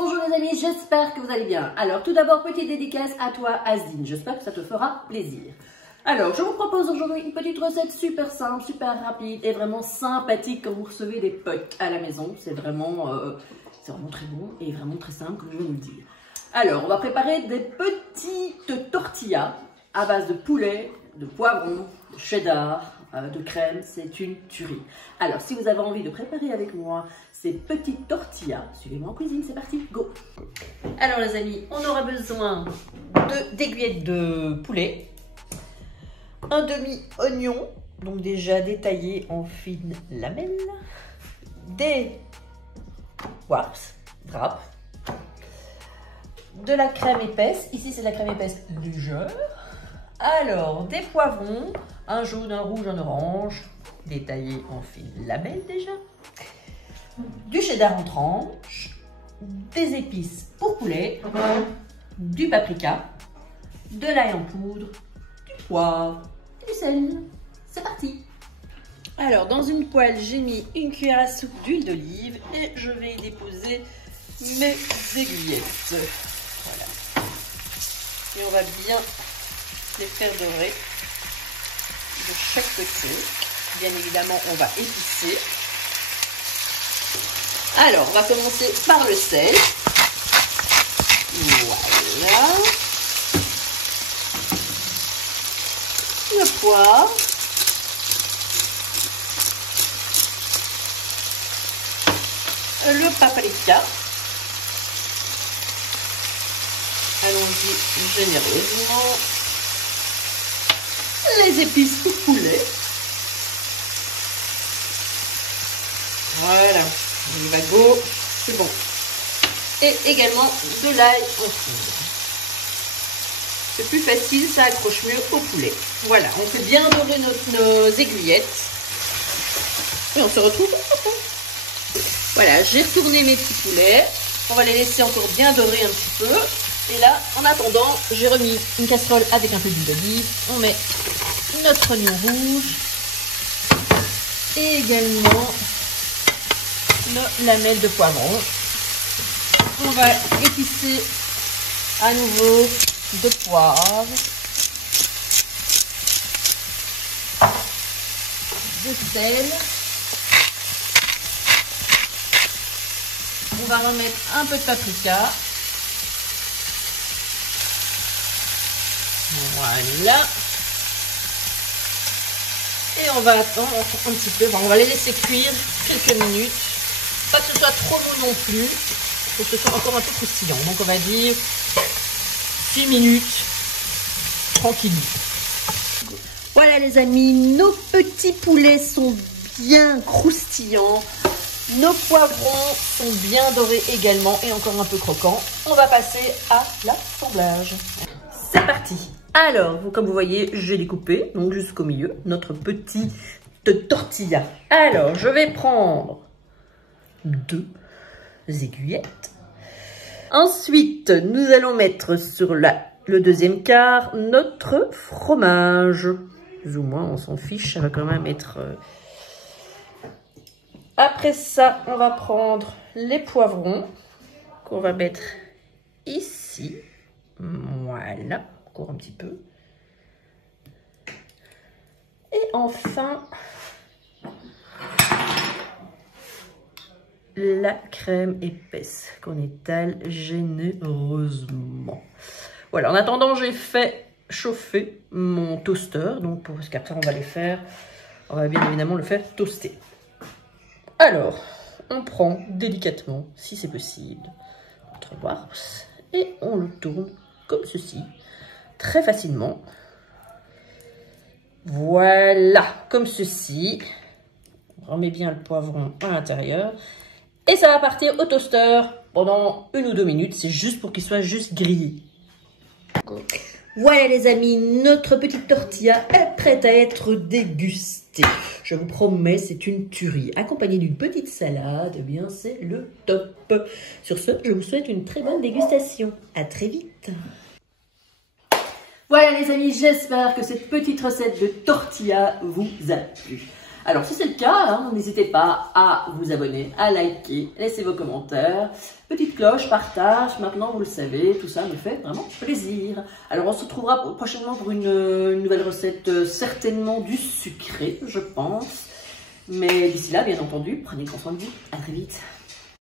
Bonjour les amis, j'espère que vous allez bien. Alors tout d'abord, petite dédicace à toi Asdine, j'espère que ça te fera plaisir. Alors je vous propose aujourd'hui une petite recette super simple, super rapide et vraiment sympathique quand vous recevez des potes à la maison. C'est vraiment très bon et vraiment très simple comme je vais vous le dire. Alors on va préparer des petites tortillas à base de poulet, de poivron, de cheddar, de crème, c'est une tuerie. Alors si vous avez envie de préparer avec moi ces petites tortillas, suivez-moi en cuisine, c'est parti, go! Alors les amis, on aura besoin d'aiguillettes de poulet, un demi-oignon, donc déjà détaillé en fines lamelles, des poires, grappes, de la crème épaisse, ici c'est la crème épaisse légère, alors des poivrons, un jaune, un rouge, un orange, détaillé en fines lamelles déjà, du cheddar en tranches, des épices pour poulet, du paprika, de l'ail en poudre, du poivre, du sel. C'est parti! Alors dans une poêle, j'ai mis une cuillère à soupe d'huile d'olive et je vais y déposer mes aiguillettes. Voilà. Et on va bien les faire dorer de chaque côté. Bien évidemment, on va épicer. Alors, on va commencer par le sel. Voilà. Le poivre. Le paprika. Allons-y généreusement. Les épices pour poulet. Voilà, il va go, c'est bon. Et également de l'ail en poudre. C'est plus facile, ça accroche mieux au poulet. Voilà, on fait bien dorer nos aiguillettes. Et on se retrouve après. Voilà, j'ai retourné mes petits poulets. On va les laisser encore bien dorer un petit peu. Et là, en attendant, j'ai remis une casserole avec un peu d'huile d'olive. On met notre oignon rouge. Et également nos lamelles de poivron. On va épicer à nouveau de poivre, de sel. On va remettre un peu de paprika. Voilà. Et on va attendre un petit peu. Enfin, on va les laisser cuire quelques minutes. Pas que ce soit trop mou non plus. Il faut que ce soit encore un peu croustillant. Donc on va dire 6 minutes tranquillement. Voilà les amis, nos petits poulets sont bien croustillants. Nos poivrons sont bien dorés également et encore un peu croquants. On va passer à l'assemblage. C'est parti! Alors, comme vous voyez, j'ai découpé donc jusqu'au milieu notre petite tortilla. Alors, je vais prendre 2 aiguillettes. Ensuite, nous allons mettre sur le deuxième quart notre fromage. Plus ou moins, on s'en fiche, ça va quand même être... Après ça, on va prendre les poivrons qu'on va mettre ici. Voilà, encore un petit peu. Et enfin, la crème épaisse qu'on étale généreusement. Voilà, en attendant, j'ai fait chauffer mon toaster. Donc, parce qu'après, on va bien évidemment le faire toaster. Alors, on prend délicatement, si c'est possible, notre wafs et on le tourne comme ceci, très facilement. Voilà, comme ceci. On remet bien le poivron à l'intérieur. Et ça va partir au toaster pendant 1 ou 2 minutes. C'est juste pour qu'il soit juste grillé. Voilà les amis, notre petite tortilla est prête à être dégustée. Je vous promets, c'est une tuerie. Accompagnée d'une petite salade, eh bien c'est le top. Sur ce, je vous souhaite une très bonne dégustation. À très vite. Voilà les amis, j'espère que cette petite recette de tortilla vous a plu. Alors si c'est le cas, hein, n'hésitez pas à vous abonner, à liker, laisser vos commentaires, petite cloche, partage, maintenant vous le savez, tout ça me fait vraiment plaisir. Alors on se retrouvera prochainement pour une nouvelle recette, certainement du sucré, je pense. Mais d'ici là, bien entendu, prenez grand soin de vous, à très vite.